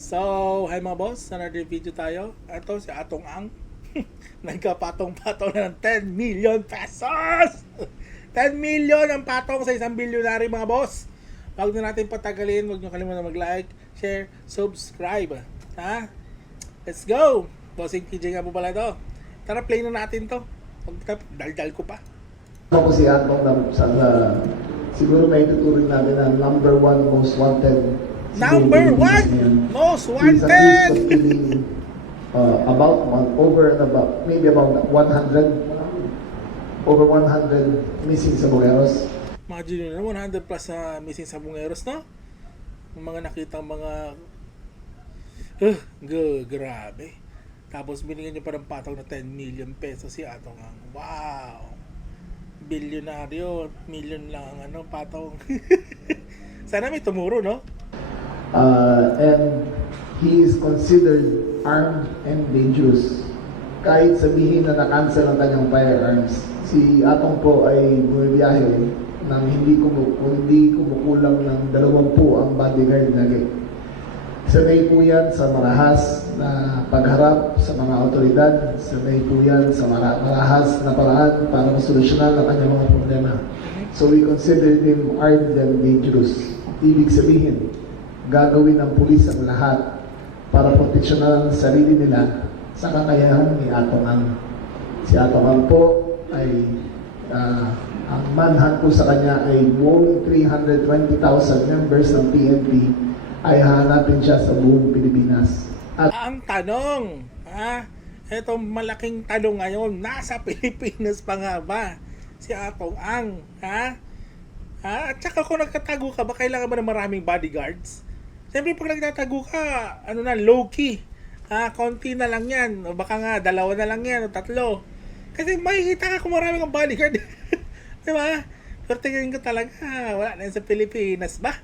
So, hi mga boss, another video tayo. Ito si Atong Ang. Nagkapatong-patong na ng 10 million pesos! 10 million ang patong sa isang bilyonary mga boss. Huwag na natin patagalin, huwag nyo kalimutan mag-like, share, subscribe. Ha? Let's go! Bossing TJ nga po pala ito. Tara, play na natin to. Dal-dal ko pa. Ako si Atong siguro may tuturing natin ang number one most wanted. Number one most He's wanted! accused of killing over and about, maybe about 100, over 100 missing Sabueros. Mga junior na 100 plus na missing sa bungeros, no? Yung mga nakitang mga grabe. Tapos binigyan nyo pa ng patong na 10 million pesos si Atong Ang. Wow! Bilyonaryo, million lang ang patong. Sana may tumuro, no? And he is considered armed and dangerous. Kahit sabihin na na-cancel ang kanyang firearms, si Atong po ay bumibiyahe nang hindi kumukulang ng 20 ang bodyguard lagi. Sanay po yan sa marahas na pagharap sa mga otoridad, sanay po yan sa marahas na paraan para masolusyonan ang kanyang mga problema. So we consider him armed and dangerous. Ibig sabihin, gagawin ng pulis ang lahat para proteksyonan ang sarili nila sa kakayahan ni Atong Ang. Si Atong Ang po ay ang manhunt po sa kanya ay buong 320,000 members ng PNP ay hahanapin siya sa buong Pilipinas. At Ang tanong, etong malaking tanong ngayon, nasa Pilipinas pa nga ba si Atong Ang? At saka kung nagtatago ka ba, kailangan ba ng maraming bodyguards? Siyempre pag nagtatago ka, low-key. Konti na lang yan. O baka nga, 2 na lang yan, o 3. Kasi makikita ka kung maraming ang bodyguard. Diba? Pero tingin ko talaga, wala na yan sa Pilipinas ba?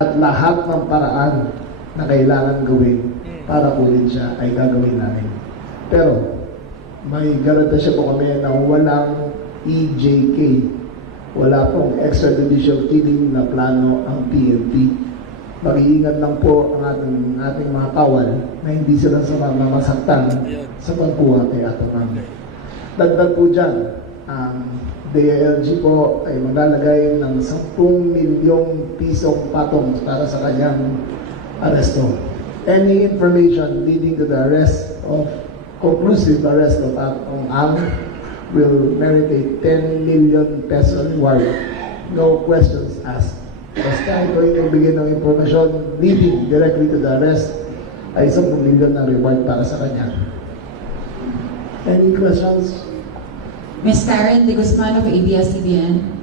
At lahat ng paraan na kailangan gawin para kunin siya ay gagawin namin. Pero may garantasya po kami na walang EJK. Wala pong extrajudicial killing na plano ang PNP. Mag-iingat lang po ang ating mga kawal na hindi sila mamasaktan sa pagkuha kay Atong Ang. Dagdag po dyan, ang DILG po ay maglalagay ng 10 milyong pisong patong para sa kanyang aresto. Any information leading to the conclusive arrest of Atong Ang will merit a 10 million peso reward. No questions asked. Basta ito yung bigyan ng impormasyon leading directly to the arrest ay 10 million na reward para sa kanya. Any questions? Ms. Karen De Guzman of ABS-CBN.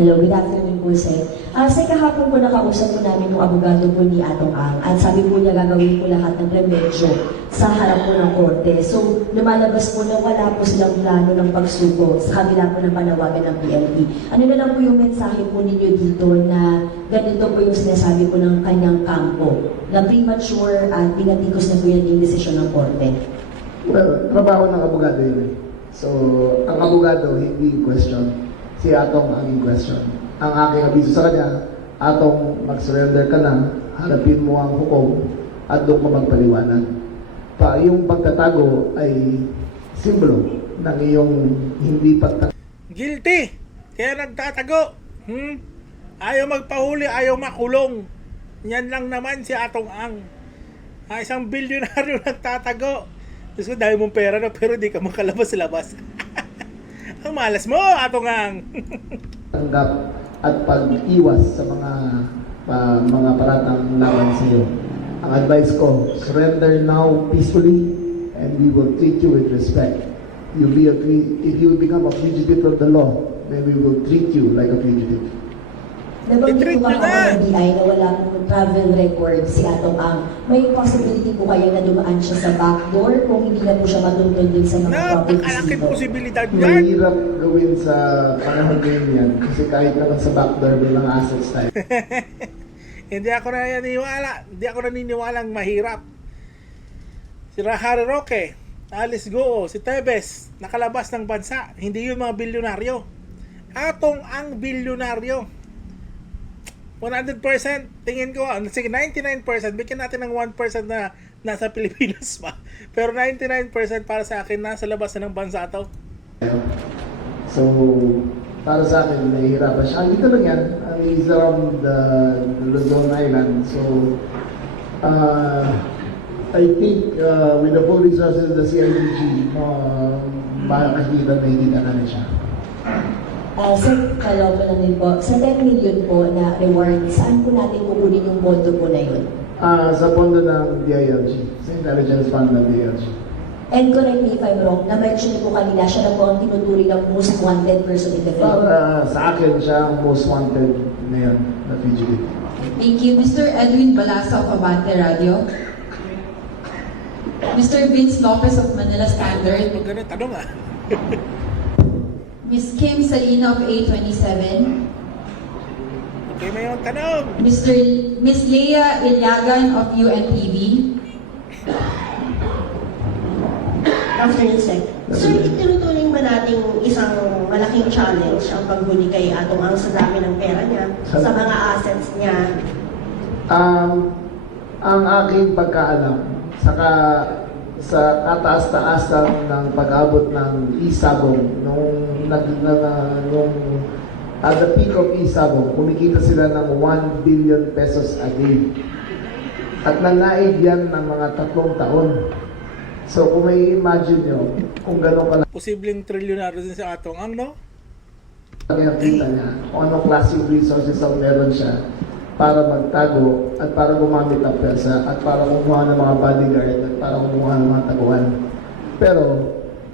Hello, good afternoon po, sir. Sa kahapon po nakausap po namin yung abogado po ni Atong Ang at sabi po niya gagawin po lahat ng remedyo sa harap po ng korte. So, lumalabas po na wala po silang plano ng pagsuko sa kabila po ng panawagan ng PNP. Ano na lang po yung mensahe po ninyo dito na ganito po yung sinasabi po ng kanyang kampo na premature at pinatikos na po yan yung desisyon ng korte? Well, trabaho ng abogado yun. So, ang abogado hindi in question. Si Atong ang in question. Ang aking abiso sa kanya, Atong, mag-surrender ka na, harapin mo ang hukom at doon ka magpaliwanag. Yung pagtatago ay simbolo ng iyong hindi pagtatago. Guilty! Kaya nagtatago. Ayaw magpahuli, ayaw makulong. Yan lang naman si Atong Ang. Isang bilyonaryo nagtatago. Diyos ko, dahil mong pera na pero di ka makalabas-labas. Ang malas mo, Atong Ang. Tanggap at pag-iwas sa mga paratang laban sa iyo. Ang advice ko, surrender now peacefully and we will treat you with respect. If you become a fugitive from the law, then we will treat you like a fugitive. Nabanggit po ba ako ng BI na wala pong travel record si Atong Ang? May possibility po kaya na dumaan siya sa backdoor kung hindi na po siya matuntun dun sa mga properties Napakalaking dito? posibilidad yan. Mahirap gawin sa panahon ngayon yan kasi kahit naman sa backdoor bilang assets tayo. Hindi ako naniniwala. Hindi ako naniniwalang mahirap. Si Harry Roque, Let's go. Si Tevez, nakalabas ng bansa. Hindi yun mga bilyonaryo. Atong ang bilyonaryo. 100%, tingin ko, sige 99%, bigyan natin ng 1% na nasa Pilipinas pa. Pero 99% para sa akin, nasa labas na ng bansa to. So, para sa akin, nahihirapan siya. Dito lang yan. He's around the Luzon Island. So, I think with the full resources of the CIDG, makakakita na hindi na siya. Sir, follow ko lang din po. Sa 10 million po na reward, saan po natin kukunin yung pondo po na yun? Sa pondo ng DILG, sa Intelligence Fund ng DILG. And correct me if I'm wrong, na-mention po kanina, siya na po ang tinuturing ng most wanted person in the Philippines. Para sa akin, siya ang most wanted ngayon na fugitive. Thank you. Mr. Edwin Balasa of Abante Radio. Mr. Vince Lopez of Manila Standard. Pag ganun, tanong Ms. Kim Salina of A27. Okay, may yung tanong. Miss Leia Ilyagan of UNTV. Afternoon, Sec. Sir, itinuturing ba nating isang malaking challenge ang paghuli kay Atong Ang sa dami ng pera niya, sa mga assets niya? Ang aking pagkaalam, sa kataas-taasan ng pag-abot ng Isabong, at the peak of Isabong, kumikita sila ng 1 billion pesos a day. At nangaig yan ng mga 3 taon. So kung may imagine nyo, kung gano'n Posibleng trilyonaryo din sa Atong Ang, no? kalaki ang kita niya, kung anong classic resources ang meron siya para magtago at para gumamit ng pesa at para kumuha ng mga bodyguard at para kumuha ng mga taguan. Pero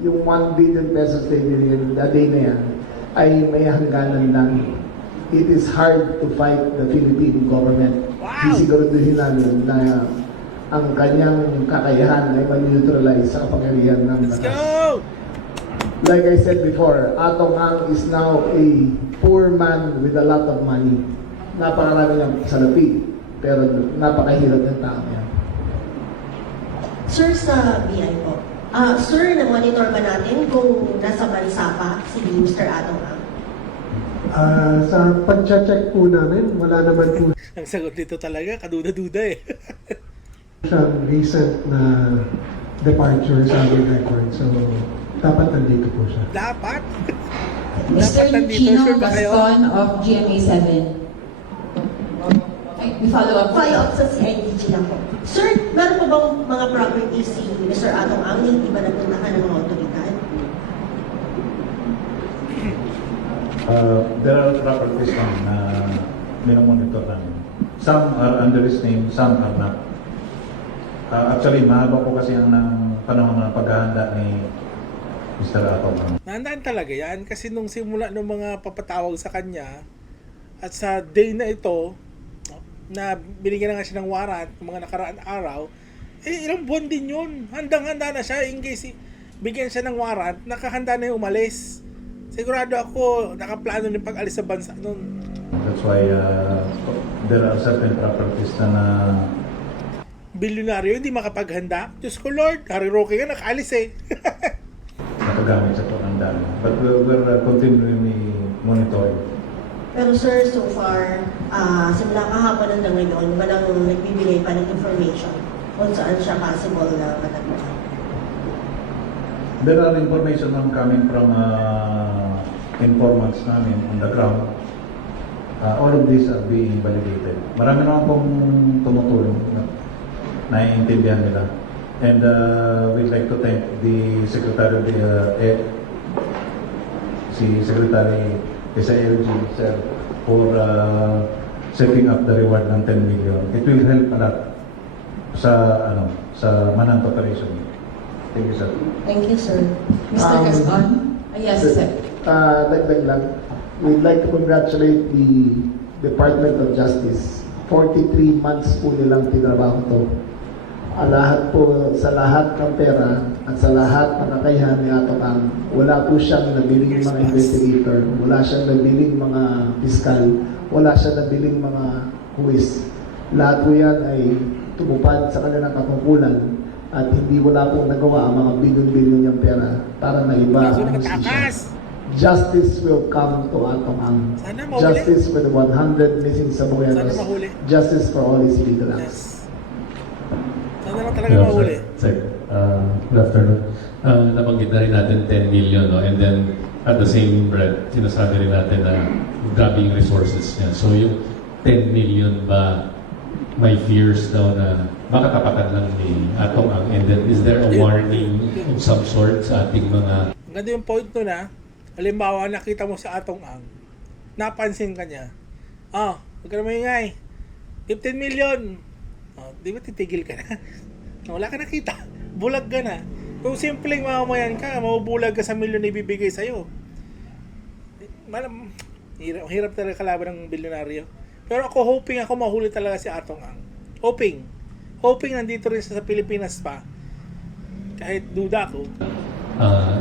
yung 1 billion pesos a day na yan ay may hangganan lang. It is hard to fight the Philippine government. Wow! Sisiguraduhin namin na ang kanyang kakayahan ay ma-neutralize sa kapangyarihan ng Let's batas. go! Like I said before, Atong Ang is now a poor man with a lot of money. Napakarami niyang salapi, pero napakahirap ng tao niya. Sir, sa BI po. Sir, na-monitor ba natin kung nasa bansa pa si Mr. Atong Ang? Sa pag-check po namin, wala naman po Ang sagot dito talaga, kaduda-duda eh. siyang recent na departure sa aming record. So, dapat nandito po siya. Dapat. Mr. Dapat nandito, Chino sure ba kayo? Gaston of GMA7. Ay, may follow-up. Follow-up sa CIDG lang po. Sir, meron pa bang mga properties si Mr. Atong Ang na hindi ba napuntahan ng mga otoridad? There are properties na minomonitor namin. Some are under his name, some are not. Actually, mahaba po kasi ang panahon ng paghahanda ni Mr. Atong. Nahandaan talaga yan kasi nung simula ng mga papatawag sa kanya at sa day na ito na binigyan na nga siya ng warrant ng mga nakaraan araw, ilang buwan din yun. Handang-handa na siya in case bigyan siya ng warrant, nakahanda na yung umalis. Sigurado ako nakaplano ng pag-alis sa bansa nun. That's why there are certain properties na Bilyonaryo, hindi makapaghanda. Diyos ko Lord, Harry Roque nga nakaalis eh. nakagamit sa panghandaan. But we're continually monitoring. Pero sir, so far, simula kahapon hanggang ngayon, walang nagbibigay pa ng information kung saan siya possible na matagpuan. There are information coming from informants namin on the ground. All of these are being validated. Marami naman pong tumutulong na naiintindihan nila. And we'd like to thank the Secretary of the si Secretary SILG sir for setting up the reward ng 10 million. It will help a lot sa Manant operation. Thank you, sir. Thank you, sir. Mr. Gaston? Yes, sir. Dagdag lang, we'd like to congratulate the Department of Justice. 43 months po nilang tinrabaho to. Sa lahat ng pera at sa lahat ng kakayahan ni Atong Ang, wala po siyang nabiling mga investigator, wala siyang nabiling mga piskal, wala siyang nabiling mga huwis. Lahat po yan ay tumupad sa kanilang katungkulan at hindi wala pong nagawa ang mga bilyon-bilyon niyang pera para maiba Kaso ang nakatakas. hustisya. Justice will come to Atong Ang. Sana mahuli. Justice for the 100 missing Sabuenos. Sana mahuli. Justice for all his illegal Yes. acts. Sana lang talaga mahuli. Sir, good afternoon. Nabanggit na rin natin 10 million, no? And then at the same breath, sinasabi rin natin na grabe yung resources niya. So yung 10 million ba may fears daw na baka tapatan lang ni Atong Ang? And then is there a warning of some sort sa ating mga Ang ganda yung point nun halimbawa nakita mo sa Atong Ang, napansin ka niya, huwag ka na maingay, 15 million, di ba titigil ka na? Wala ka nakita, bulag ka na. Kung simpleng mamamayan ka, mabubulag ka sa milyon na ibibigay sa'yo. Hirap talaga kalaban ng bilyonaryo. Pero ako hoping ako mahuli talaga si Atong Ang. Hoping nandito rin siya sa Pilipinas pa. Kahit duda ko.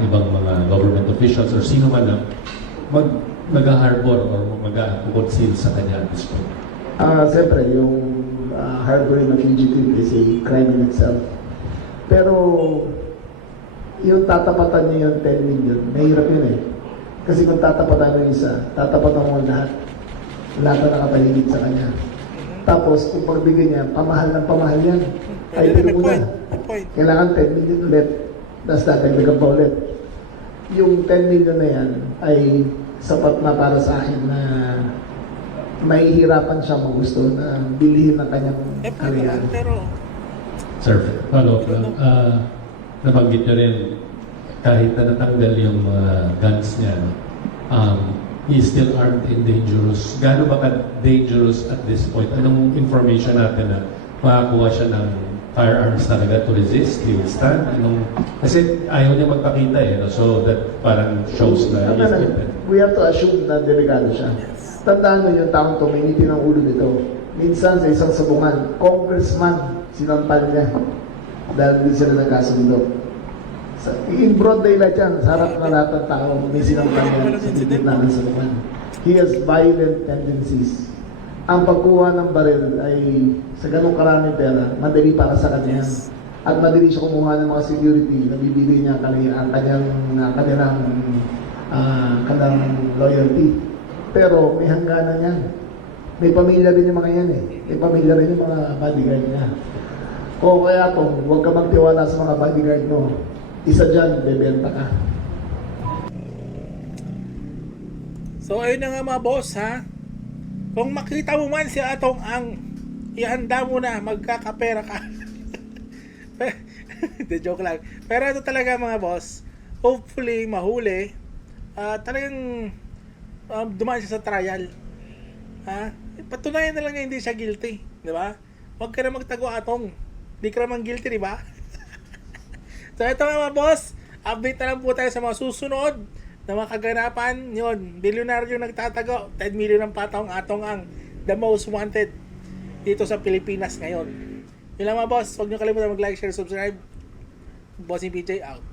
ibang mga government officials or sino man lang mag-harbor or mag-conceal sa kanya at this point? Siyempre, yung harboring a fugitive is a crime in itself. Pero, yung tatapatan niya yung 10 million, mahirap yun eh. Kasi kung tatapatan mo yung isa, tatapatan mo lahat. Lahat na nakapaligid sa kanya. Tapos, kung pagbigay niya, pamahal ng pamahal yan. Ay, ito muna. Kailangan 10 million ulit. Tapos dadagdagan pa ulit. Yung 10 million na yan ay sapat na para sa akin na mahihirapan siya magusto na bilhin ng kanyang kalihan. Pero, Sir, follow-up lang. Nabanggit niyo rin, kahit na natanggal yung guns niya, no? He is still armed and dangerous. Gaano ba ka-dangerous at this point? Anong information natin na makakuha siya ng firearms talaga to resist, he will stand? Kasi ayaw niya magpakita eh, no? So that parang shows na he's gifted. We have to assume na delikado siya. Tandaan mo yung taong to, mainitin ang ulo nito. Minsan sa isang sabungan, congressman sinampal niya dahil hindi sila nagkasundo. In broad daylight yan, sa harap na lahat ng tao, may sinampal niya sa titik namin sa sabungan. He has violent tendencies. Ang pagkuha ng baril ay sa ganong karaming pera, madali para sa kanya. At madali siya kumuha ng mga security na bibili niya ang kanyang loyalty. Pero may hangganan yan. May pamilya rin yung mga yan eh. May pamilya rin yung mga bodyguard niya. O kaya kung huwag ka magtiwala sa mga bodyguard mo, isa dyan, bebenta ka. so ayun na nga mga boss ha. Kung makita mo man si Atong Ang, ihanda mo na, magkakapera ka. The joke lang. Pero ito talaga mga boss, hopefully mahuli. Talagang dumaan siya sa trial. Patunayan na lang na hindi siya guilty, di ba? Huwag ka na magtago Atong. Hindi ka naman guilty, di ba? So ito mga boss, update na lang po tayo sa mga susunod na mga kaganapan. Yun, bilyonaryo nagtatago, 10 million ang patong Atong Ang, the most wanted dito sa Pilipinas ngayon. Yun lang mga boss, huwag nyo kalimutan mag-like, share, subscribe. Bossing PJ out.